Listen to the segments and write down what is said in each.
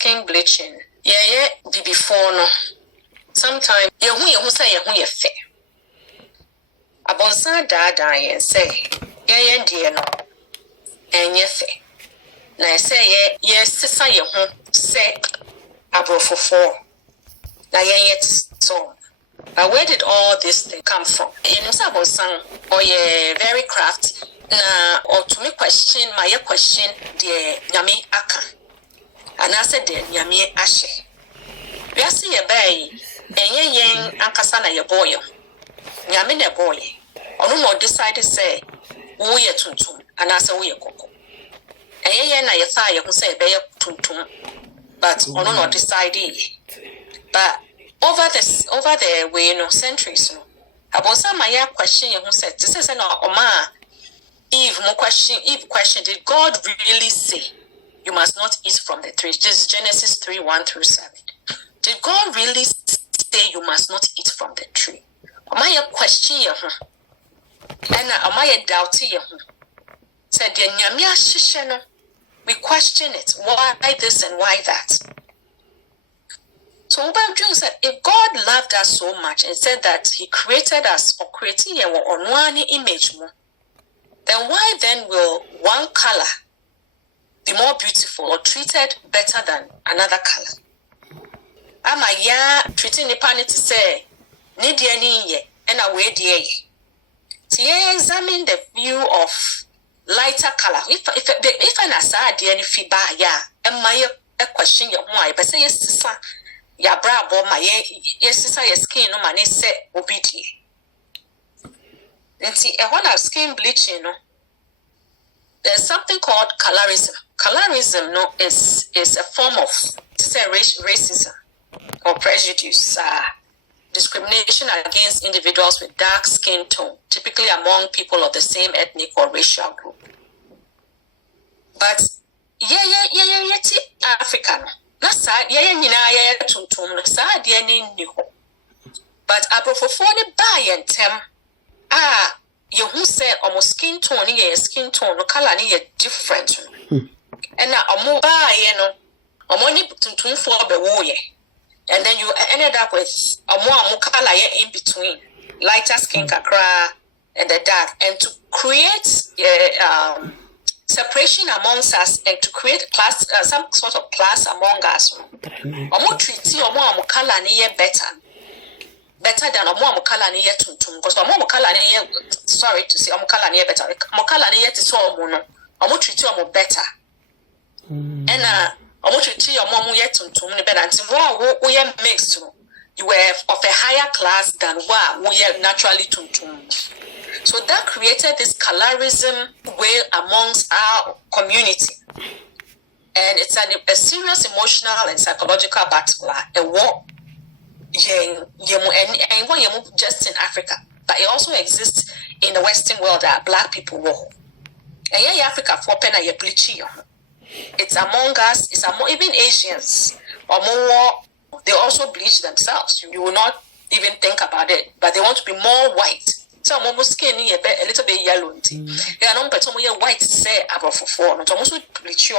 skin bleaching. Yeah, before no. Sometimes you say you fair. Abonsa da and say, yeah, dear no. And fair. Now say yes, sister you say abrofo for. Now yet so. But where did all this thing come from? You know, Abonsa or yeah, very craft. Na or to me question my question the nyame aka and I said the nyame ashe we are see a bay enye yen ankasa na ye boy nyame na boy onu no decide say wo ye tuntum and I say wo ye koko enye yen na ye fa ye hu say be ye tuntum but onu no decide but over the way no centuries no abonsa my question ye hu say this is na oma Eve question, did God really say you must not eat from the tree? This is Genesis 3:1-7. Did God really say you must not eat from the tree? Am I a question? And am I a doubt? Said the Nyamia Shisheno, we question it. Why this and why that? So Ubam Jung said, if God loved us so much and said that He created us or created on one image more. Then why then will one color be more beautiful or treated better than another color? Am I treating the planet to say, need ye and away dear ye? To examine the view of lighter color. If an aside dear any feedback, and my question your why, but say yes, sister, ya brabo, my yes, sister, your skin, no man is set obedient. And see, when I skin bleaching, there's something called colorism. Colorism, is a form of racism or prejudice, discrimination against individuals with dark skin tone, typically among people of the same ethnic or racial group. But African. That's but abrofofone buy and tem. You who say almost skin tone, skin tone, no color ni different. And now a mobile, money to for the woye. And then you ended up with a more color in between, lighter skin kakra and the dark, and to create separation amongst us and to create class, some sort of class among us. More treaty or more color ni better than a more color near tuntum because a more color near sorry to say color near better more color near to so mono or more treat you more better and a more treat you more yet tuntum better and we are mixed you were of a higher class than what we are naturally tuntum. So that created this colorism way amongst our community. And it's a serious emotional and psychological battle, a war. And just in Africa, but it also exists in the Western world that black people war. And Africa for pena bleaching. It's among us, it's among even Asians or more. They also bleach themselves. You will not even think about it, but they want to be more white. Some almost skinny, a little bit yellow. They are not better white say about for not almost bleach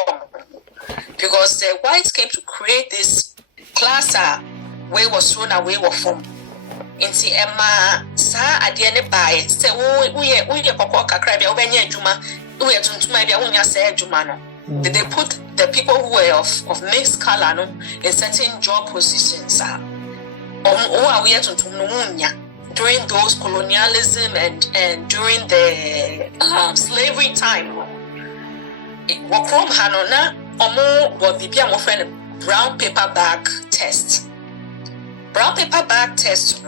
because the whites came to create this class where was thrown away from. Inti Emma sa adiene buy say we kokko kakra bia we nya adwuma we tuntuma bia wonya say adwuma no. They put the people who were of mixed color no in certain job positions we tuntum no wonya during those colonialism and during the slavery time. Wakrom hanona omo go bibia mo friend brown paper bag test. Brown paper bag test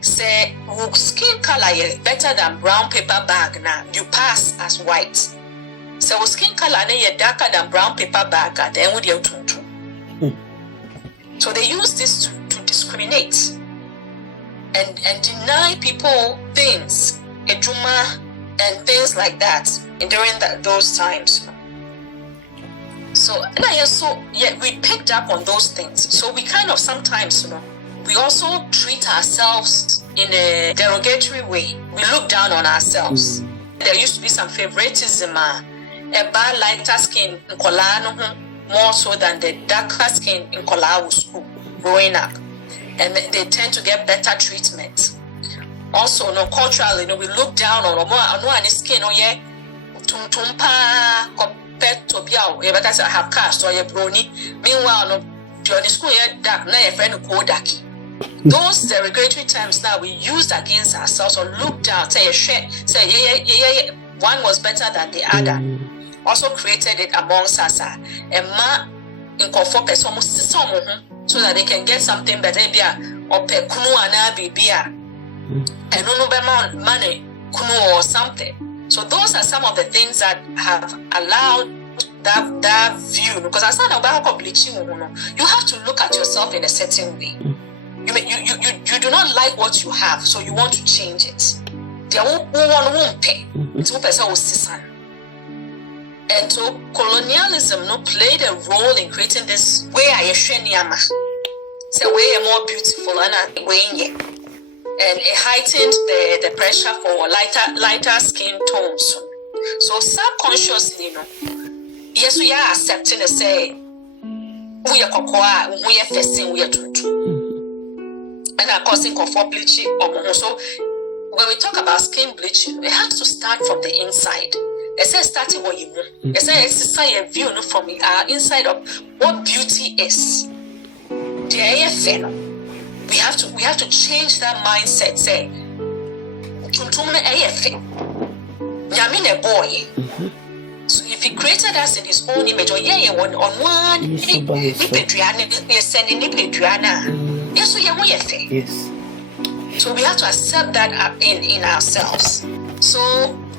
say skin color is better than brown paper bag now you pass as white. So skin color is darker than brown paper bag then would you tuntum. So they use this to discriminate and deny people things, ejuma and things like that during those times. So we picked up on those things. So we kind of sometimes, we also treat ourselves in a derogatory way. We look down on ourselves. There used to be some favoritism. A bad lighter skin, more so than the darker skin in Kolawu school growing up. And they tend to get better treatment. Also, culturally, we look down on any skin, tumpa compared to Biao, because I have cast or a brony. Meanwhile, the school dark, now your friend who daki. Those derogatory terms now we used against ourselves or look down, say yeah, one was better than the other. Also created it amongst us. And ma in comfort almost so that they can get something better or pe kunu ana bibia. And no money kunu or something. So those are some of the things that have allowed that view. Because I said about bleaching, you have to look at yourself in a certain way. You do not like what you have, so you want to change it. And so colonialism played a role in creating this way I say way more beautiful and it heightened the pressure for lighter skin tones. So subconsciously, yes, we are accepting and say we are cocoa, we are facing, we are tuntu. And are causing for bleaching. So when we talk about skin bleaching, it has to start from the inside. It says starting what you want. It says a view from inside of what beauty is. We have to change that mindset. Say, so if he created us in his own image, or yes. So we have to accept that in ourselves. So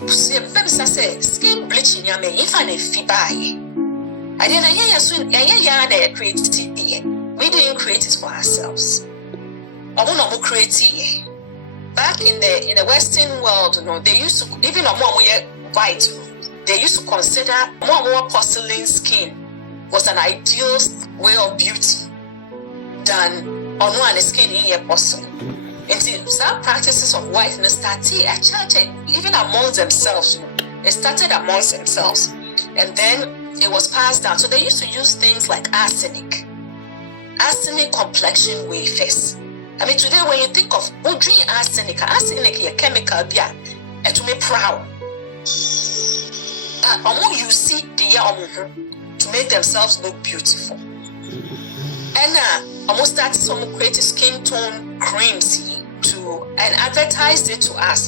skin bleaching if I didn't create it. We didn't create it for ourselves. Back in the Western world, they used to even white. They used to consider more porcelain skin was an ideal way of beauty than one skin in your porcelain. And some practices of whiteness started even amongst themselves. It started amongst themselves, and then it was passed down. So they used to use things like arsenic complexion wafers. I mean, today when you think of arsenic is a chemical to make proud. You see to make themselves look beautiful. And almost started some creative skin tone creams and advertised it to us.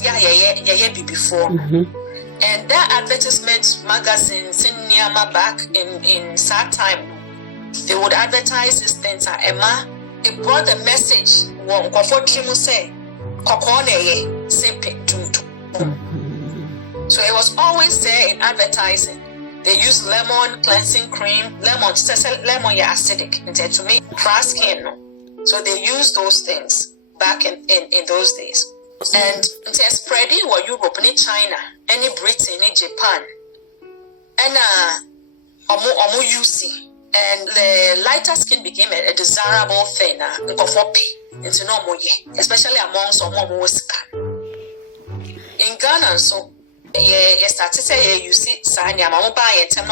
Before. And that advertisement magazines in Niama back in sad time, they would advertise these things. Emma, it brought the message. So it was always there in advertising. They use lemon cleansing cream, lemon acidic to make dry skin. So they use those things back in those days. And they're spreading what Europe, any China, any Britain, any Japan, and UC. And the lighter skin became a desirable thing. Especially among some more scan. In Ghana, so started say you see Sanya, Mama buy and tell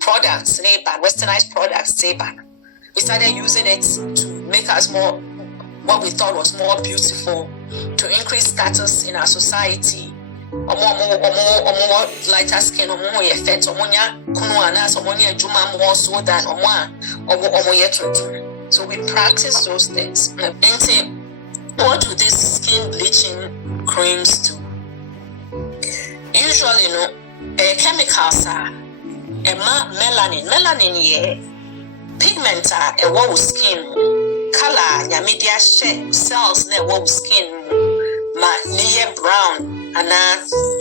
products, westernized products, we started using it to make us more what we thought was more beautiful, to increase status in our society, or more lighter skin, or more effect, or more kunuanas, or more juma more so than or more. So we practice those things. And what do these skin bleaching creams do? Usually, chemicals are melanin, pigment are what skin. Color, your media cells ne wo skin ma near brown and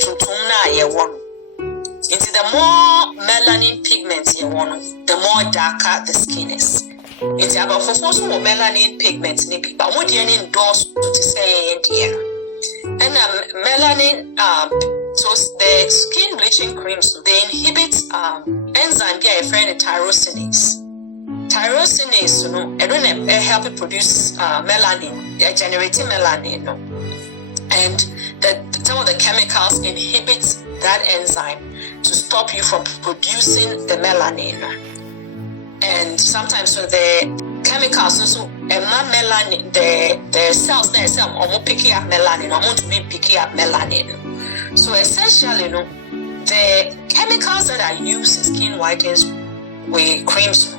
tutumna ye one. Into the more melanin pigments you want, the more darker the skin is. Into about for melanin pigments maybe, but what do you endorse to say dear? And melanin so the skin bleaching creams they inhibit enzyme be a friend tyrosinase. Tyrosinase, it don't help it produce melanin, generating melanin, and some of the chemicals inhibit that enzyme to stop you from producing the melanin. And sometimes with the chemicals, so melanin, the cells there, some almost picking up melanin, almost to be picking up melanin. So essentially, the chemicals that are used in skin whiteners with creams,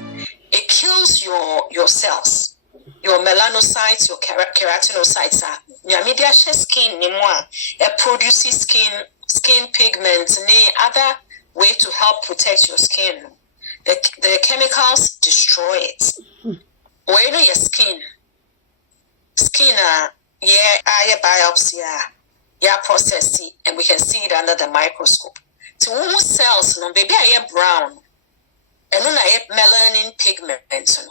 it kills your cells, your melanocytes, your keratinocytes. Your media skin, it produces skin pigments, and other way to help protect your skin. The chemicals destroy it. When your skin, biopsy, process it, and we can see it under the microscope. So when cells, baby, brown, and when melanin pigments,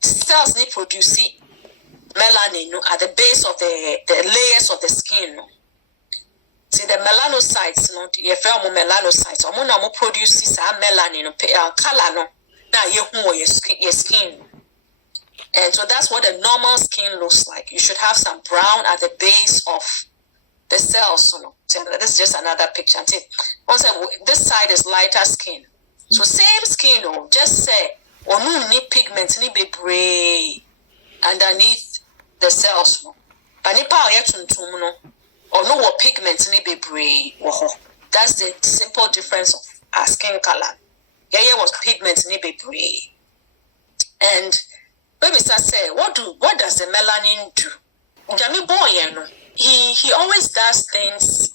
cells need produce melanin at the base of the layers of the skin. See the melanocytes, you feel melanocytes, or more produces melanin, color, now your skin. And so that's what a normal skin looks like. You should have some brown at the base of the cells. So this is just another picture. Also, this side is lighter skin. So same skin, just say, or no need pigments, need be gray underneath the cells. But ni power yet or no what pigments need be gray. That's the simple difference of our skin color. Yeah, was pigments need be gray. And when we start saying, what does the melanin do? Jami boy, he always does things.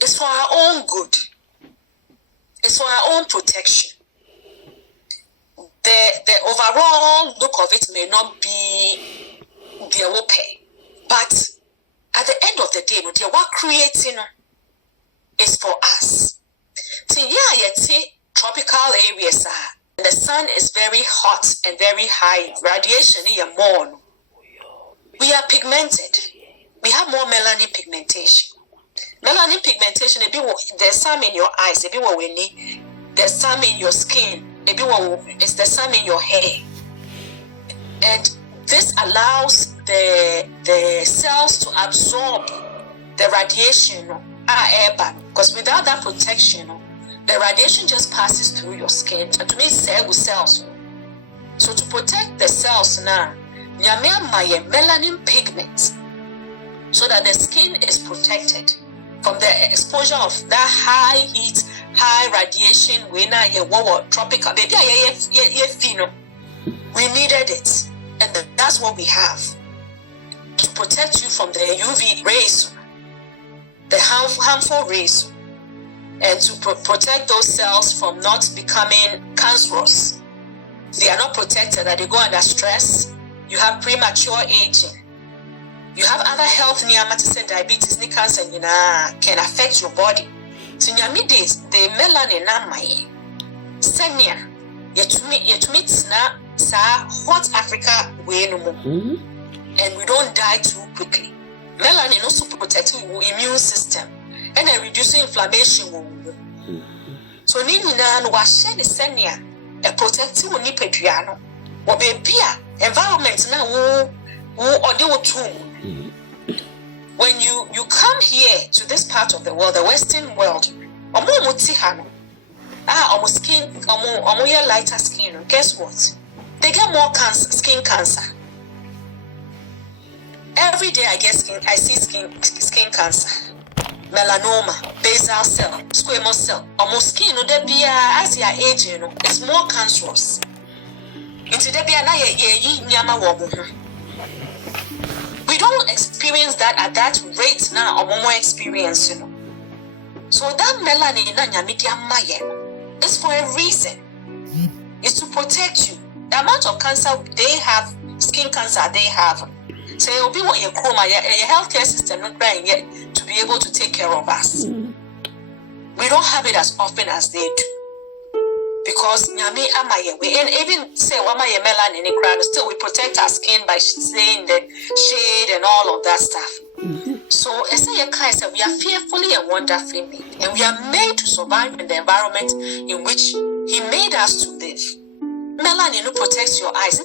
It's for our own good. It's for our own protection. The overall look of it may not be the okay, but at the end of the day, what we're creating is for us. See, tropical areas the sun is very hot and very high. Radiation is more. We are pigmented. We have more melanin pigmentation. Melanin pigmentation, there's some in your eyes, there's some in your skin, it's the some in your hair. And this allows the cells to absorb the radiation, because without that protection, the radiation just passes through your skin and to make cells. So to protect the cells now, melanin pigment, so that the skin is protected from the exposure of that high heat, high radiation. Tropical, we needed it, and that's what we have to protect you from the UV rays, the harmful rays, and to protect those cells from not becoming cancerous. They are not protected, that they go under stress. You have premature aging. You have other health near diabetes, cancer, can affect your body. So the melanin senia yet hot Africa way no more. And we don't die too quickly. Melanin also protects your immune system and reducing inflammation. So nina no washe the senia a protective nipedriano or baby environment now when you come here to this part of the world, the Western world, almost skin, lighter skin. Guess what? They get more cancer, skin cancer. Every day I see skin cancer, melanoma, basal cell, squamous cell. Almost skin, as you are aging, it's more cancerous. Into the we don't experience that at that rate now, or more experience, So that melanin is for a reason. It's to protect you. The amount of cancer they have, skin cancer they have. So it'll be what your healthcare system not trying yet to be able to take care of us. We don't have it as often as they do. Because nyame amaye we, and even say wamaye melanin in crown, still we protect our skin by staying the shade and all of that stuff. So we are fearfully and wonderfully made, and we are made to survive in the environment in which he made us to live. Melanin protects your eyes.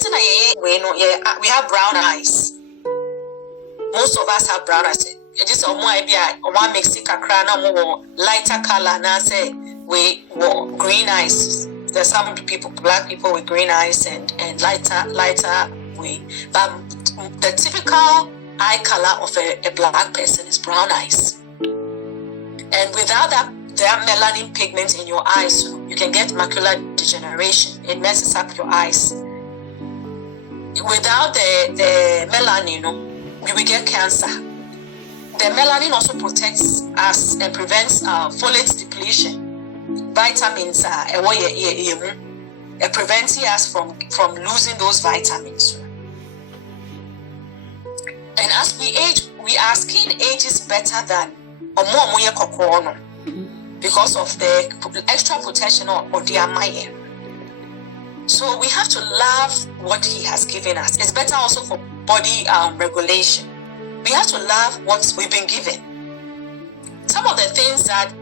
We have brown eyes. Most of us have brown eyes. It is might be one Mexican crown or lighter color. Now say we green eyes. There's some people, black people with green eyes and lighter way. But the typical eye color of a black person is brown eyes. And without that melanin pigment in your eyes, you can get macular degeneration. It messes up your eyes. Without the melanin, you will get cancer. The melanin also protects us and prevents folate depletion. Vitamins it prevents us from losing those vitamins. And as we age, our skin ages better than because of the extra protection or the amaya. So we have to love what he has given us. It's better also for body regulation. We have to love what we've been given. Some of the things that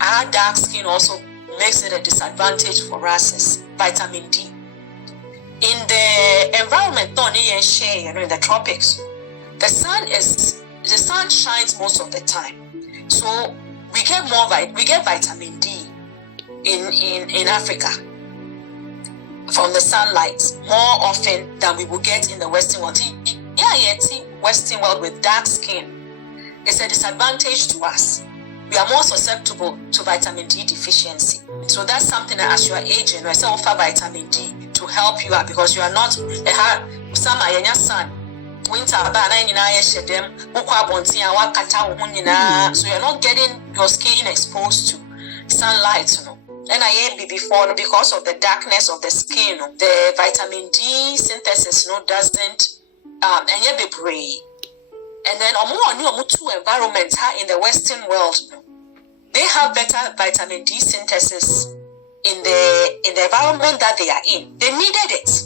our dark skin also makes it a disadvantage for us is vitamin D. In the environment, in the tropics, the sun shines most of the time. So we get vitamin D in Africa from the sunlight more often than we will get in the Western world. Western world with dark skin, it's a disadvantage to us. We are more susceptible to vitamin D deficiency. So that's something that as you are aging, we say offer vitamin D to help you out because you are not summer sun, winter, so you're not getting your skin exposed to sunlight. And I before because of the darkness of the skin, the vitamin D synthesis doesn't be brave. And then two environments in the Western world, they have better vitamin D synthesis in the environment that they are in. They needed it.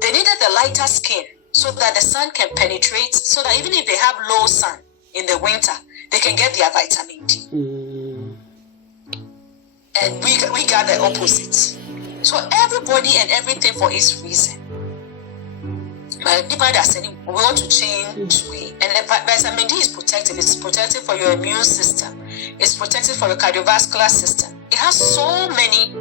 They needed the lighter skin so that the sun can penetrate, so that even if they have low sun in the winter, they can get their vitamin D. And we got the opposite. So everybody and everything for its reason. But we want to change way. And vitamin D is protective. It's protective for your immune system. It's protective for your cardiovascular system. It has so many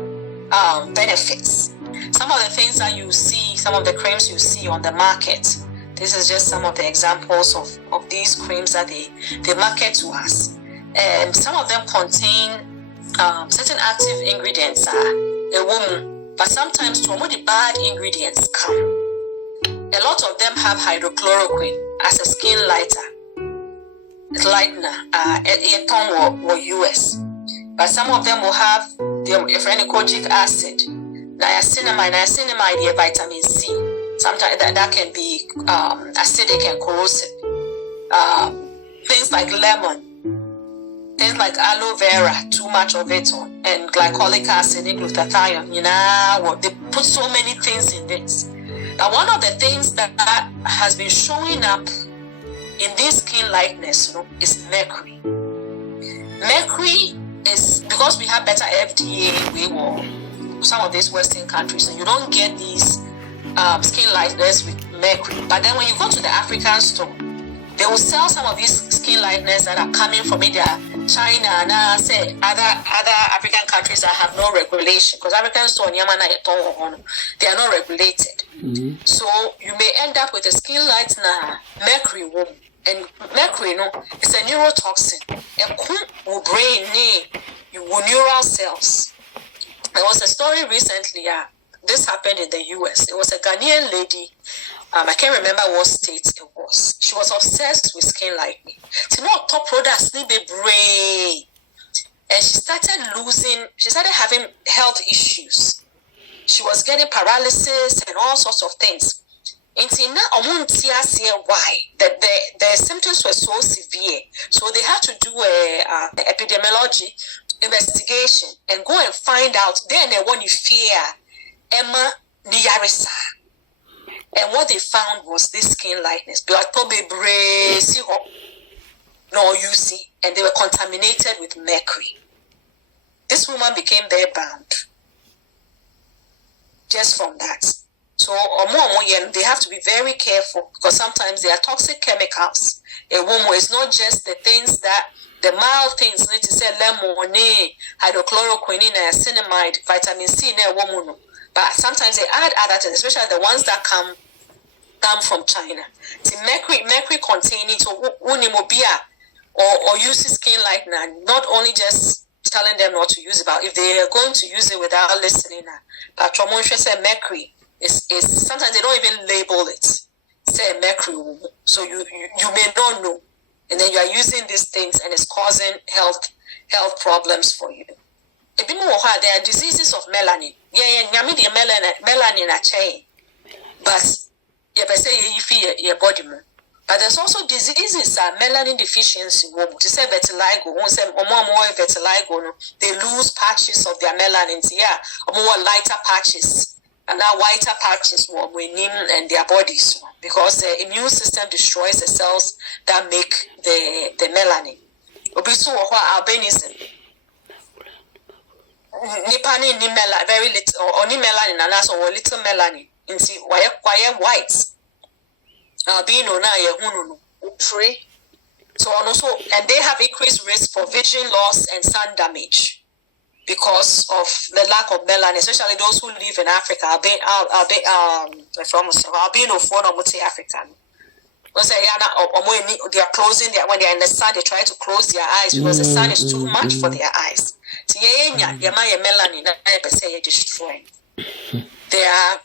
benefits. Some of the things that you see, some of the creams you see on the market, this is just some of the examples of these creams that they market to us. And some of them contain certain active ingredients, but sometimes to the bad ingredients come. A lot of them have hydrochloroquine as a skin lightener, or US. But some of them will have the phenolic acid, niacinamide, vitamin C. Sometimes that can be acidic and corrosive. Things like lemon, things like aloe vera, too much of it, and glycolic acid, glutathione. They put so many things in this. Now, one of the things that has been showing up in this skin lightness, is mercury. Mercury is because we have better FDA, some of these Western countries, and you don't get these skin lightness with mercury. But then when you go to the African store, they will sell some of these skin lightness that are coming from India, China, and other African countries that have no regulation. Because African store, they are not regulated. Mm-hmm. So you may end up with a skin lightener, mercury woman. And mercury, it's a neurotoxin. It will brain your neural cells. There was a story recently. This happened in the US. It was a Ghanaian lady. I can't remember what state it was. She was obsessed with skin lightening. Top products need be brain. And she started having health issues. She was getting paralysis and all sorts of things. Until now, why the symptoms were so severe. So they had to do an epidemiology investigation and go and find out. Then they want to fear Emma Niyarisa. And what they found was this skin lightness. And they were contaminated with mercury. This woman became bare bound just from that. So they have to be very careful because sometimes there are toxic chemicals. A woman is not just the things that the mild things need to say lemon, hydrochloroquine, niacinamide, vitamin C, woman. But sometimes they add other things, especially the ones that come from China. The mercury containing so unimobia or use skin lightener, not only just telling them not to use it, but if they are going to use it without listening, but say mercury is sometimes they don't even label it. Say mercury, so you may not know, and then you are using these things and it's causing health problems for you. There are diseases of melanin. Melanin but you say your body. But there's also diseases melanin deficiency. To say vitiligo, vitiligo, they lose patches of their melanin. Yeah, more lighter patches. And now whiter patches in their bodies because the immune system destroys the cells that make the melanin. Obisu albinism. Nipani ni melanin, very little or ni melanin and also little melanin. Inti why white. Albino na ye hununu. Tree. So also and they have increased risk for vision loss and sun damage. Because of the lack of melanin, especially those who live in Africa, albino for African. They are closing when they are in the sun, they try to close their eyes because the sun is too much for their eyes. So melanin destroying. There are,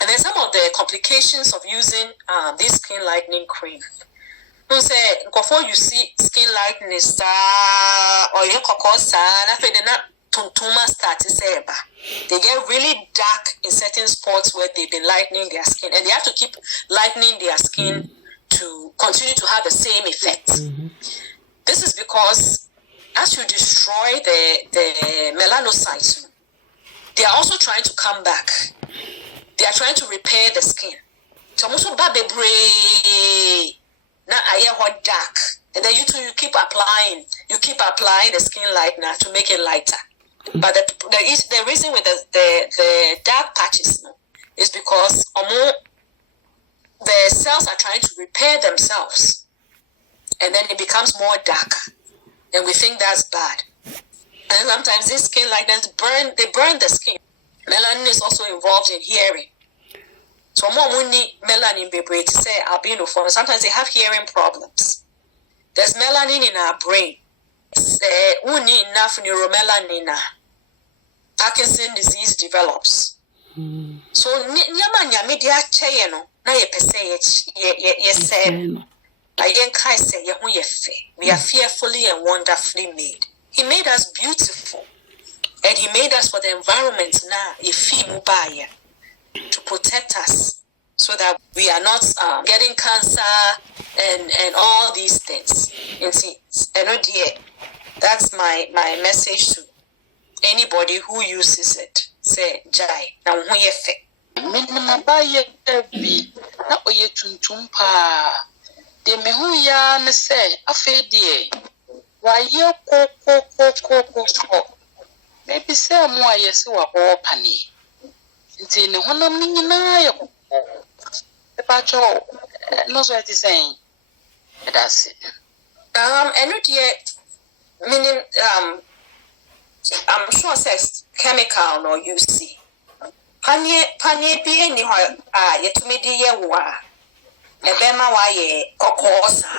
and then some of the complications of using this skin lightening cream. Before you see skin lightening or your cocos, they get really dark in certain spots where they've been lightening their skin, and they have to keep lightening their skin to continue to have the same effect. This is because as you destroy the melanocytes, they are also trying to come back. They are trying to repair the skin. So also now I hear what dark, and then you keep applying the skin lightener to make it lighter. But the reason with the dark patches is because the cells are trying to repair themselves, and then it becomes more dark, and we think that's bad. And sometimes these skin lighteners burn the skin. Melanin is also involved in hearing. So melanin baby to say albino for sometimes they have hearing problems. There's melanin in our brain. We need enough neuromelanin. Parkinson's disease develops. So nyama media chayeno na ye pese ye say we are fearfully and wonderfully made. He made us beautiful, and he made us for the environment now. To protect us so that we are not getting cancer and all these things. And see, that's my message to anybody who uses it. Say, Jai, now who ye fe? Minimum buy be not o ye tuntumpa. De me who ya ne say, a fade ye. Why ye ko. Maybe say more yes or penny. Nti ne honam ni nyina ye ko e pa cho no so ati saying that's it. And not yet meaning I'm sure says chemical no you see panye bi eni ho yetumi di ye wo a e be ma wa ye kokosa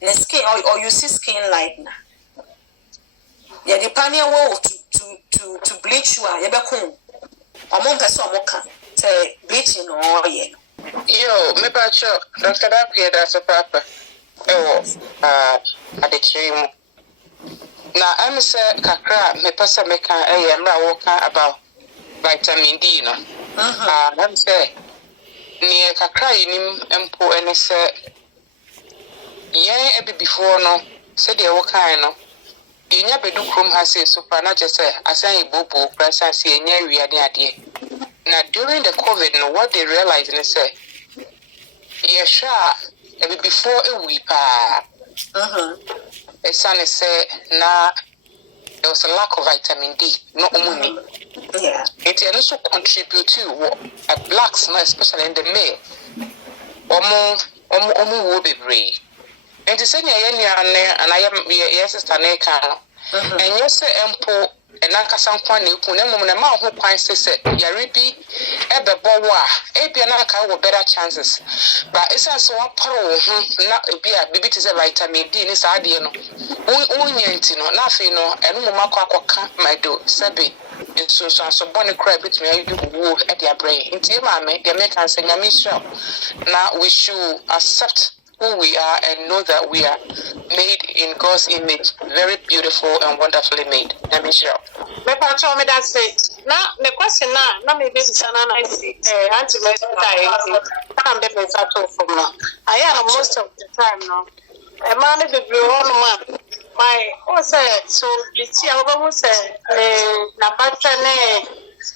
ne skin or you see skin lightener ye di panye wo to bleach you ye be kun say bleaching or yo me pacho Dr. Darkua that's a papa at the tree na I'm say kakra me pesa me kan mra wo kan about vitamin D no I'm say near kakra yinim empo ene say yen e before no say de wo kan no Inya bedu krom ha say super na je say asan ibobo prasa say enya wiade ade. Now during the COVID no what they realized is say before a week a son say na there was a lack of vitamin D no money. Yeah. it also contribute to blacks, especially in the male. Omo will be brave. And to say, and I am your sister Neka, and yes, Empo. And Nakasan Kwani, Punema, who finds it, Yaribi, Ebe Bowa, Ebianaka will better chances. But it's a so not be a baby to the vitamin D in his Adiano. Unyentino, nothing, and Mumaka my do, Sabi, and so bonny crab between you woo at your brain. Into your mammy, the Americans and Yamisha. Now we should accept who we are and know that we are made in God's image, very beautiful and wonderfully made. Let me share. Me told me that's it. Now the question now maybe it's an I'm the from now. I am most of the time now. A man be one man. My so let's see how say na batane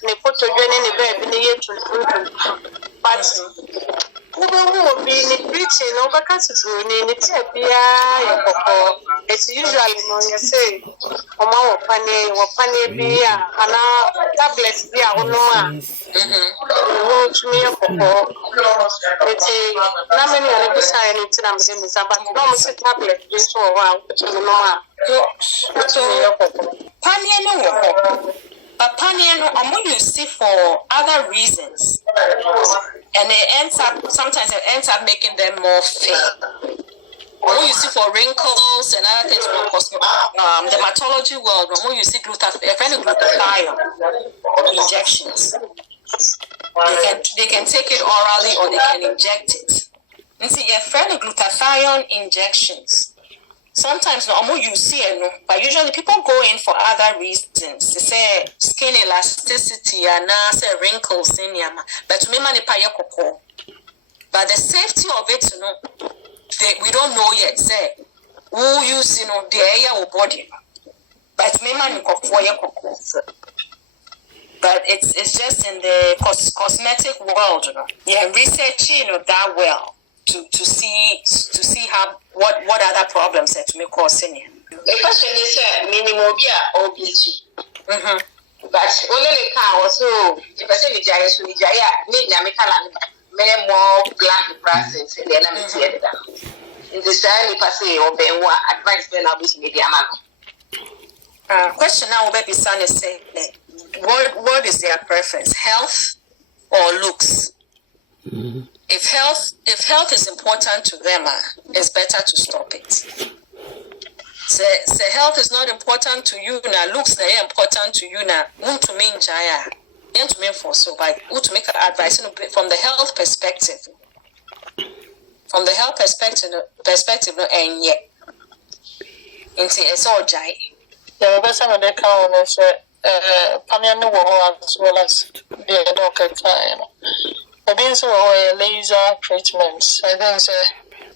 ne photo joining the baby but who be in preaching over Cassidy in it's usually no you say Oma Pane be and tablets be a woman. To me it's a many of the sign into them but no tablet just so wow so Pane but Panian, you see for other reasons, and sometimes it ends up making them more fair. What you see for wrinkles and other things from dermatology world, when you see glutathione injections, they can take it orally or they can inject it. And see, glutathione injections. Sometimes no you see it, but usually people go in for other reasons. They say skin elasticity and say wrinkles in yama. But to me mani pa yekoko. But the safety of it, we don't know yet. Say who use the area or body. But me mani koko yekoko. But it's just in the cosmetic world, Yeah, researching that well. To see how what other problems that may cause in it. The question is minimum or bleaching. But only the car was so the person is Jaya need Yamikalan, many more black process in the enemy. In the same passe or Benwa advice then I'll be media man. Question now baby son is saying what is their preference, health or looks? If health is important to them, it's better to stop it. Say health is not important to you now. Looks are important to you now. Want to mean jaya? Want to mean for so by want to make advice from the health perspective. From the health perspective, no, and yet, it's all jai. The best of the count is Pamiano as well as the doctor. Against laser treatments, I think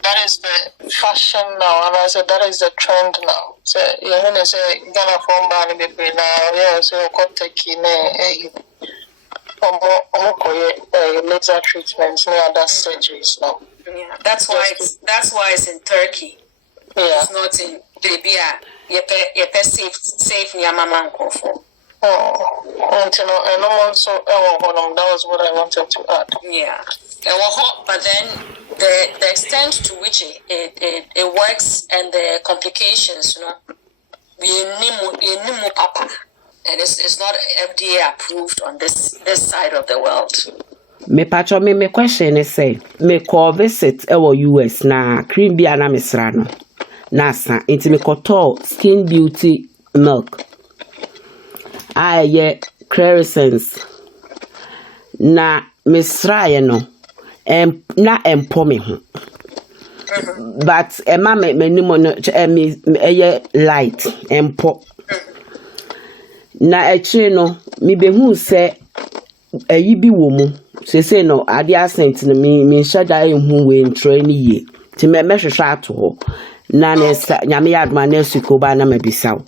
that is the fashion now, and I said that is the trend now. So you want to say Ghana from Bali baby now, yeah. So contact laser treatments, no other surgeries now. Yeah, that's why it's in Turkey. Yeah, it's not in Libya. You safe near Mama for. And also, that was what I wanted to add. Yeah, but then the extent to which it works and the complications, papa, and it's not FDA approved on this side of the world. Me question is say me call visit our US na cream bi ana mesra no na sa enti me koto skin beauty milk. Aye, crescents na misraye no na empo me ho but ema me nimo no light empo na echi no me behu se ayi bi wo mu se no ade asent no me shada ehu we ntrani ye ti me hwehwe ato ho na nesa nyame yadma na suko ba na mabisaw.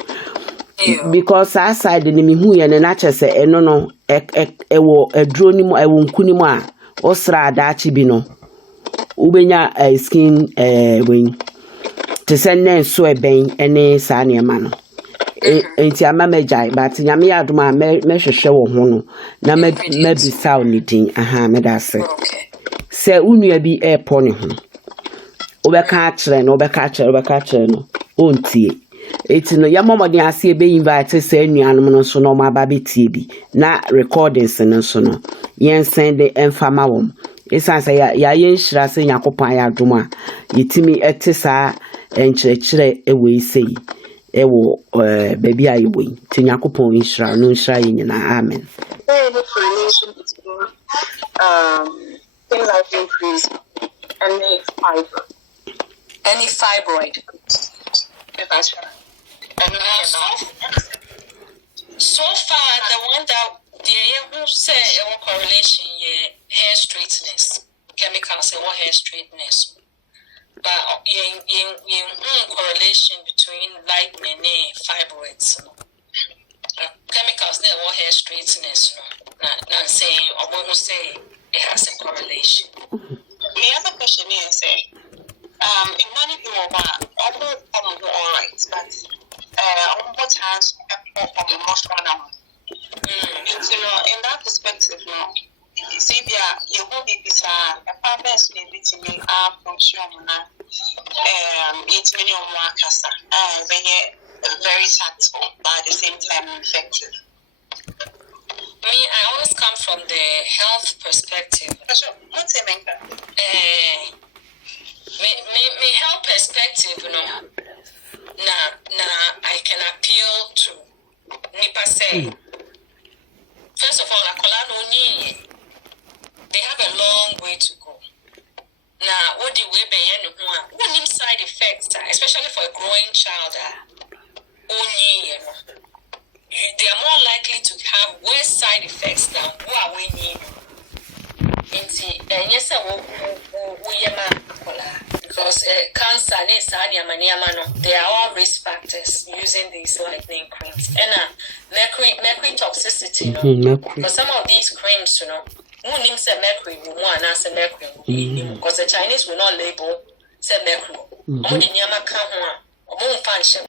Because aside the me hu ye na chese eno no ewo aduro ni mu ewo nku ni mu a osra adaachi bi no ubenya skin when to send so eben ene sa na ma no enti ama mejai but nyame adom a mehwehwe wo ho no na mabisa wo din aha me da se se unua bi airport ne ho obeka akere no ontie eti no yamomodin ase be invite se nuanom no so no ma ba betie bi na recordings no so no yen send enfama wom esan se ya yen hira se nyakopan ya adom a yetimi ete saa enkyerɛkyerɛ ewe isei ewo baby ayi boy ti nyakopon nhira no nhira yi nyina amen things like increase any fibroid. That's right. So far, the one that who say a correlation, hair straightness, chemicals say what hair straightness, but correlation between lightning and fibroids. Chemicals they what hair straightness, not saying or won't say it has a correlation. The other question is in many people all right, but what has a most one. So in that perspective, you see you will be bizarre. The partners may be to me function it's many on one casa. Very tactful, but at the same time effective. I always come from the health perspective. What's a mentor? Me health perspective, I can appeal to Nipa say. First of all, they have a long way to go. Now, what do we be any side effects, especially for a growing child? They are more likely to have worse side effects than what we need. Yes, because cancer, they are all risk factors using these lightning creams. And mercury toxicity, because some of these creams, who names say mercury, one answer mercury, because the Chinese will not label say mercury. Only Nyama Kahua, or moon function.